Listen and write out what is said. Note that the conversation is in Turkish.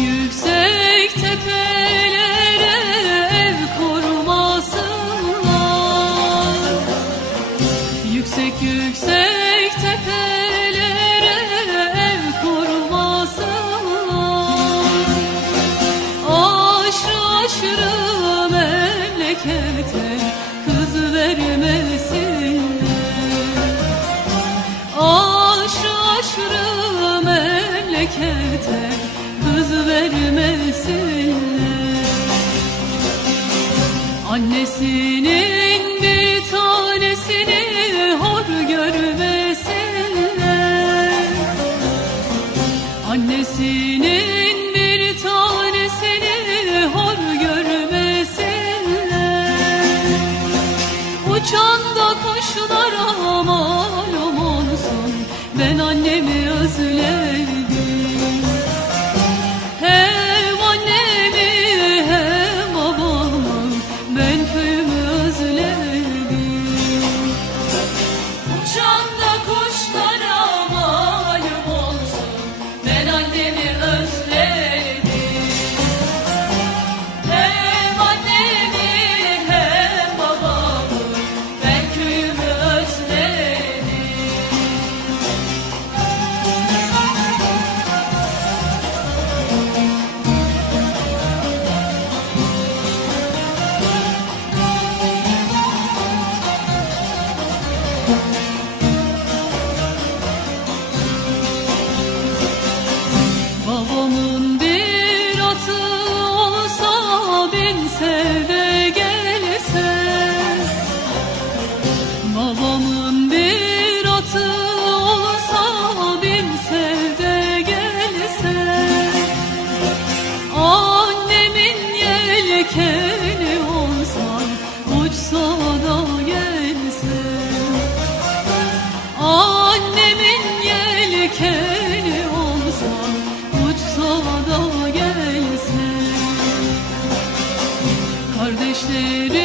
yüksek tepelere ev kurmasınlar. Yüksek yüksek tepelere ev kurmasınlar. Aşrı aşrı memlekete kız vermesinler. Aşrı aşrı memlekete kız vermesinler. Annesinin bir tanesini hor görmesinler. Annesinin bir tanesini hor görmesinler. Uçan da kuşlara malum olsun Ben annemi özledim Annemin yelkeni olsa uçsa da gelse. Kardeşlerim